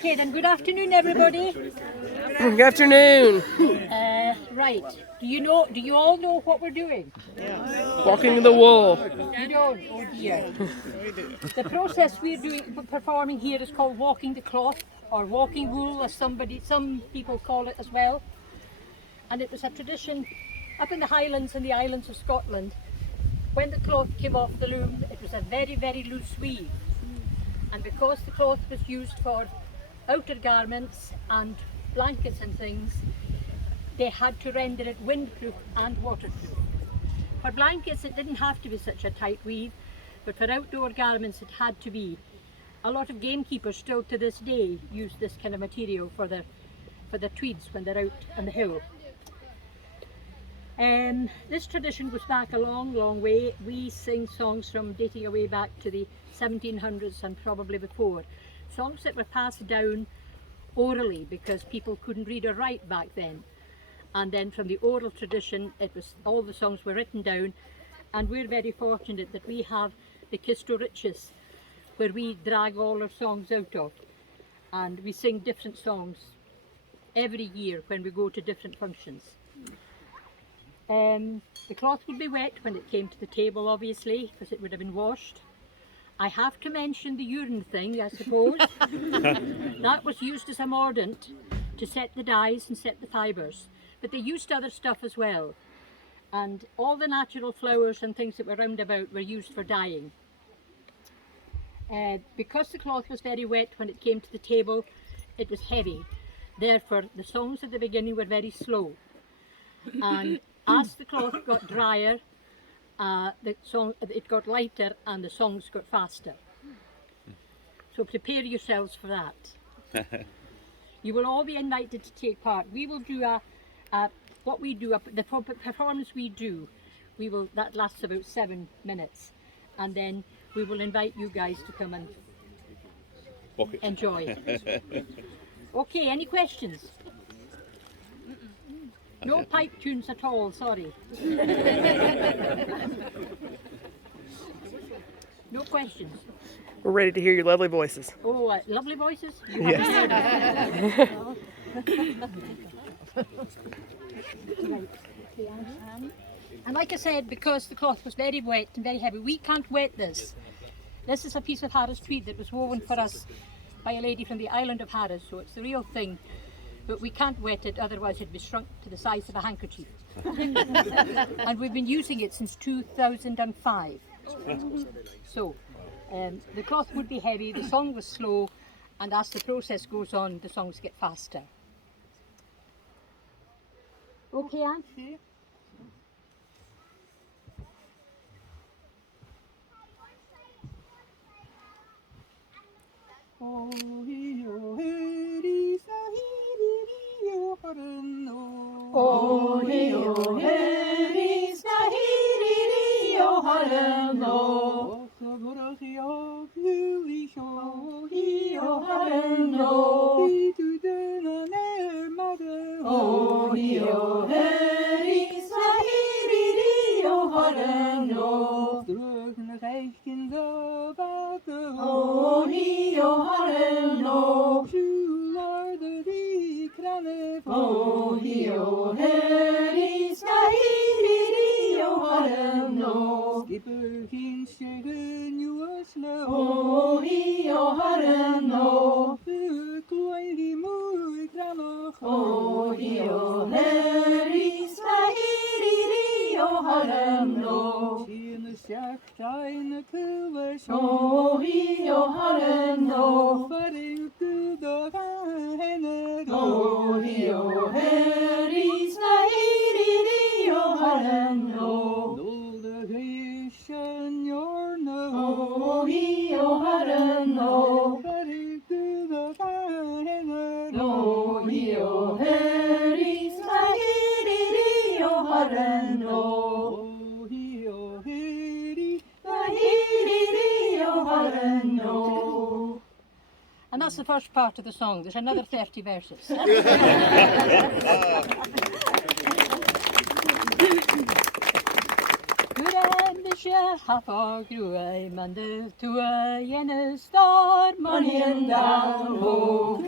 Okay then, good afternoon everybody. Good afternoon. Right, do you all know what we're doing? Walking the wool. You don't? Oh dear. The process we're performing here is called walking the cloth, or walking wool as some people call it as well. And it was a tradition up in the Highlands and the islands of Scotland. When the cloth came off the loom, it was a very, very loose weave. And because the cloth was used for outer garments and blankets and things, they had to render it windproof and waterproof. For blankets it didn't have to be such a tight weave, but for outdoor garments it had to be. A lot of gamekeepers still to this day use this kind of material for their tweeds when they're out on the hill. This tradition goes back a long, long way. We sing songs from dating away back to the 1700s and probably before. Songs that were passed down orally because people couldn't read or write back then. And then from the oral tradition, all the songs were written down, and we're very fortunate that we have the Kisto Riches, where we drag all our songs out of, and we sing different songs every year when we go to different functions. The cloth would be wet when it came to the table, obviously, because it would have been washed. I have to mention the urine thing, I suppose. That was used as a mordant to set the dyes and set the fibres, but they used other stuff as well. And all the natural flowers and things that were round about were used for dyeing. Because the cloth was very wet when it came to the table, it was heavy. Therefore, the songs at the beginning were very slow. And as the cloth got drier, it got lighter and the songs got faster. So prepare yourselves for that. You will all be invited to take part. We will do the performance we do. That lasts about 7 minutes, and then we will invite you guys to come and enjoy. Okay, any questions? No pipe tunes at all, sorry. No questions. We're ready to hear your lovely voices. Oh, lovely voices? Yes. And like I said, because the cloth was very wet and very heavy, we can't wet this. This is a piece of Harris tweed that was woven for us by a lady from the island of Harris, so it's the real thing. But we can't wet it, otherwise it'd be shrunk to the size of a handkerchief. And we've been using it since 2005. So, the cloth would be heavy, the song was slow, and as the process goes on, the songs get faster. Okay, Anne? Oh, he, oh, hey, oh, harano. Oh, he, oh, hey, oh, harano. Oh, he, Oh, harano. he, to the name, mother. Oh, he, oh, hey, oh, harano. Terug naar Rijken de water. Oh, he, oh, harano. Schuiler die kranen. Oh, he, oh, hey, oh, harano. Skipper geen zeggen, nieuwe snow. Oh, he, oh, harano. Klein die mooi kranig. Oh, he, oh, hey, oh, harano. In de zacht kleine kullers. Oh, he, oh, harano. Varing te de gaan. Oh, he, oh, hey, oh, harano. Dolde geeschen jorno. Oh, he, oh, harano. Varing te de gaan. Oh, he, oh, hey, oh, harano. Oh, he, oh, he, Oh, harano. And that's the first part of the song. There's another 30 verses. Gurendische hafa grue mande tua jene star Money and down, oh,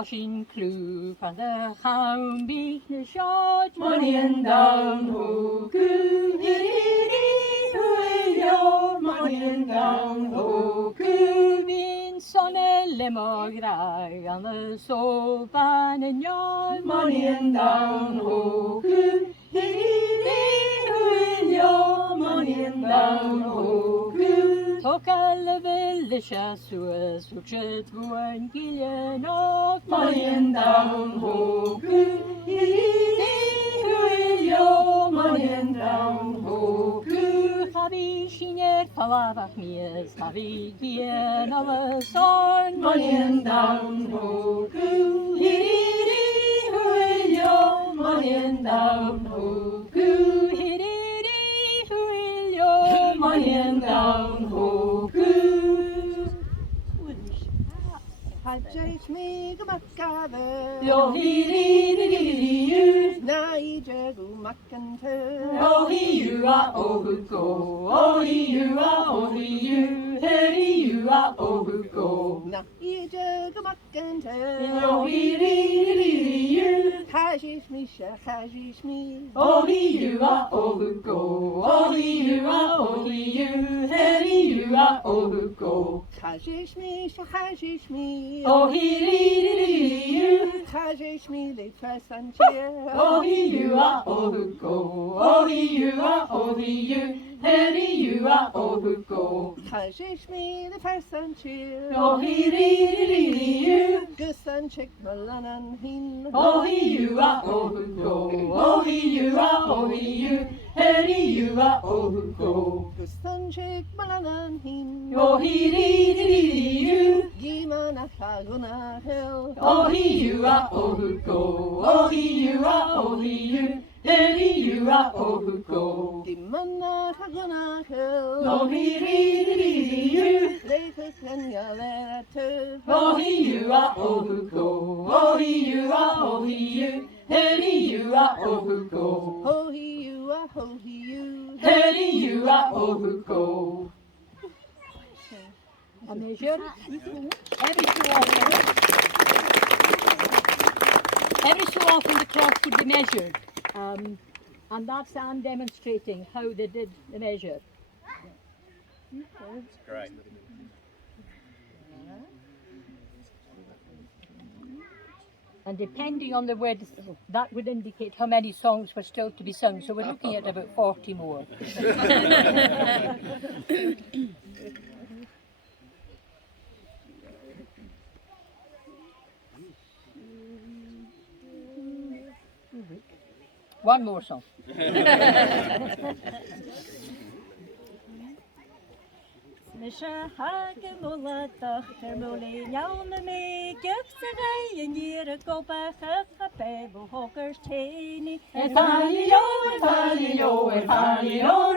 Toshin Kloof and the Hound Beat the Shot Money and down ho, coo, your money and down ho, coo. Min sonne lemmergreg and the sopan and your Money and down ho, coo, your money and down ho, coo. Tok alle villische sues, uchet buen gillen of Money and down ho, coo, your money and down ho, coo. Havi shiner palavach mies, havi gien alle son Money and down ho, coo, your money and down ho, coo. Money and down ho, coo. Hadjais me gamakkade, Yo hee nai jagu makkante, oh he you are oh who go, oh he you are oh he you, hey you are oh who go. nai jagu makkante, Yo hee hajish me sha hajish me, oh he you are oh who go, oh he you are oh he you, hey you are oh who go. hajish me sha hajish me, Oh he hajish me le fasanchia, oh he you are oh who go, oh he you are oh he you, hey you are oh who go. hajish me le fasanchia, Oh he gusanchik malanan hin, oh he you are oh who go, oh he you are oh he you, hey you are oh who go. gusanchik malanan hin, Oh he gimana haguna hel, oh he you are oh who go, oh he you are oh he you, hey you are oh who go. gimana haguna hel, Oh he leifus kenya leratu, oh he you are oh who go, oh he you are oh he you, hey you are oh who go. ho he you, ah ho he you, Hey you are oh who go. a measure. Every so often the cloth would be measured, and that's Anne demonstrating how they did the measure. Great. And depending on the width, that would indicate how many songs were still to be sung. So we're looking at about 40 more. One more song. Misha hake mulla tachter mulle jaune me gifse rijen hier het kopen gegape hokkers teni En falio,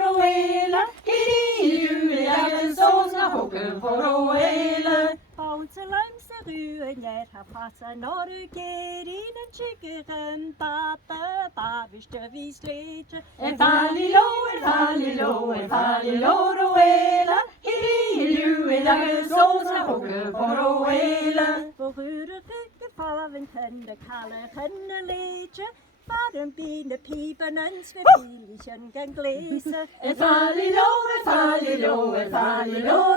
roela. Kiri, jagen zoals naar hokken voor roela. Pounce langs de rue net ha passa norre kerin en chicken papa babish de visletje En falio, roela. Kiri, jagen zoals naar hokken voor roela. Vooruren pikke vallen de kalle henne leedje Waarom bieden piepen en zweppielchen gaan glezen En falio,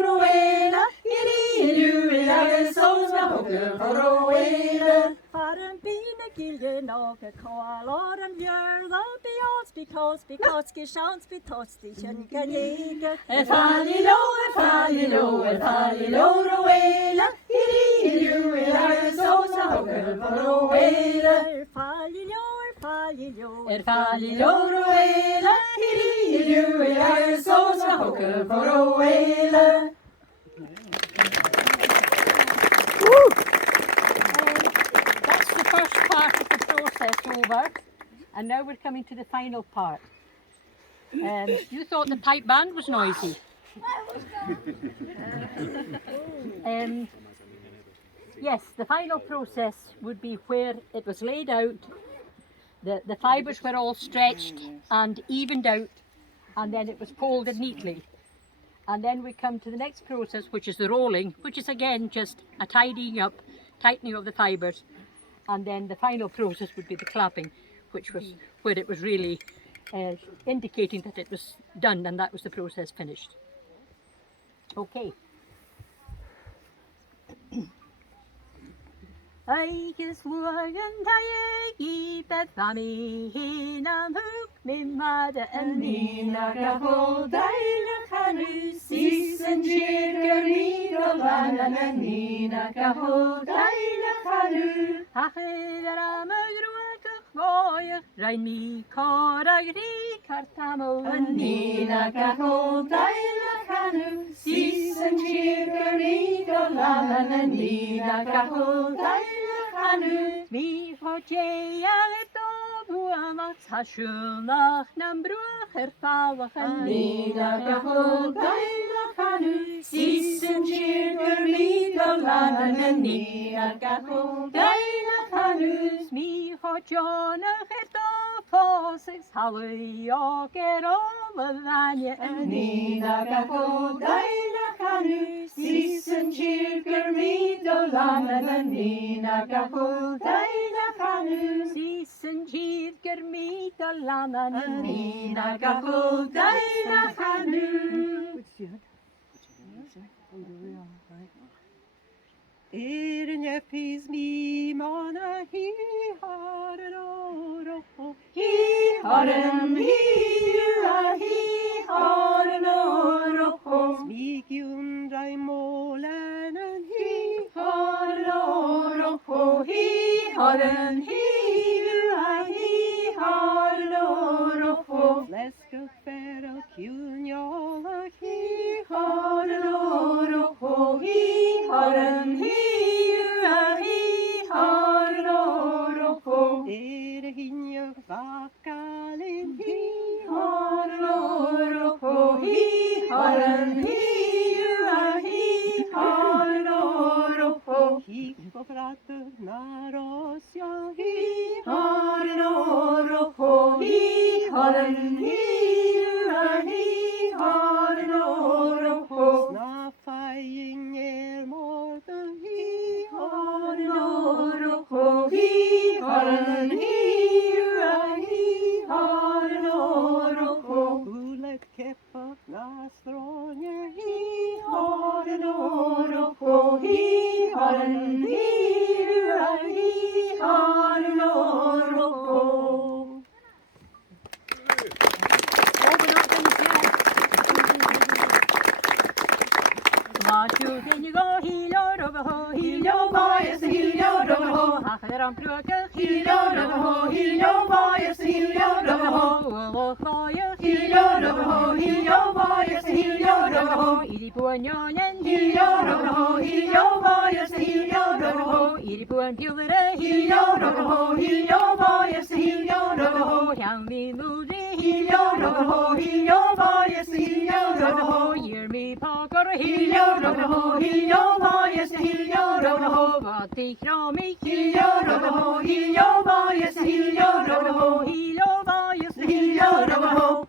roela. Kiri, jagen zoals naar hokken voor roela. Waarom bieden gilje nog een koal en björla because geschans betostlichen gaan jegen En falilo, roela. Kiri, jagen zoals naar hokken voor roela. Er Falilo, roela. Kiri, jagen zoals naar hokken voor roela. That's the first part of the process over, and now we're coming to the final part. You thought the pipe band was noisy. Yes, the final process would be where it was laid out, the fibres were all stretched and evened out, and then it was folded neatly. And then we come to the next process, which is the rolling, which is again just a tidying up, tightening of the fibres, And then the final process would be the clapping, which was where it was really indicating that it was done and that was the process finished. Okay. Eiges morgen da jeg I befami hinam huk min made en Nina gaho daila kanu sisen jirger nido lana Nina gaho daila kanu Hachera mödruak voy rein mi koragri kartamo Nina gaho daila kanu sisen jirger nido lana Nina gaho daila kanu mi fotje het buamak hashulach nam bruach falach Nina gaho daila kanu sisen jirger nido lana Nina gaho daila kanu mi fotjona het fosix halli och vanje Nina gaho daila kanu sisen jirger nido lana Nina gaho daila kanu sisen jirger mi dalanan Nina gaho daila kanu Irnjepis mi mana hi har en oro He har en hyra, he har en oro Smik undra I målen en He har en oro he har en hyra, he har en oro Läsk upp och kunjala He har en oro he har en hyra, he har en oro hinja vakalin He har en oro he har en hyra, he har en oro Kik på pratet när oss ja He har en oro he har en hyra, he har en oro Snaffa inger morgon He har en oro he har en hyra, he har en oro Bullet keppa nastronje He har en oro he har en hyra, he har en oro Hiljo boys, hiljo roho Acheram plukke Hiljo roho, hiljo boys, hiljo roho Hiljo roho, hiljo boys, hiljo roho Iri puanjonen Hiljo roho, hiljo boys, hiljo roho Iri puan pjulere Hiljo roho, hiljo boys, hiljo roho Hjang mi luri Hiljo roho, hiljo boys, hiljo roho Gir mi pakar Hiljo roho, hiljo boys, hiljo roho Vad i kramik Hiljo roho, hiljo boys, hiljo roho Hilo vajes Hiljo roho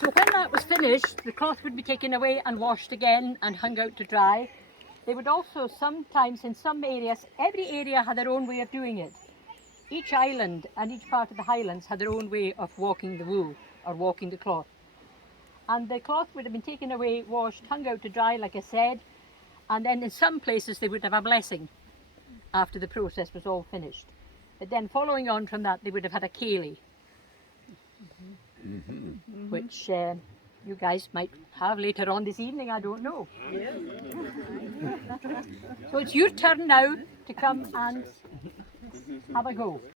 So when that was finished, the cloth would be taken away and washed again and hung out to dry. They would also sometimes, in some areas, every area had their own way of doing it. Each island and each part of the Highlands had their own way of walking the wool or walking the cloth. And the cloth would have been taken away, washed, hung out to dry, like I said, and then in some places they would have a blessing after the process was all finished. But then following on from that, they would have had a ceilidh, which you guys might have later on this evening, I don't know. So it's your turn now to come and have a go.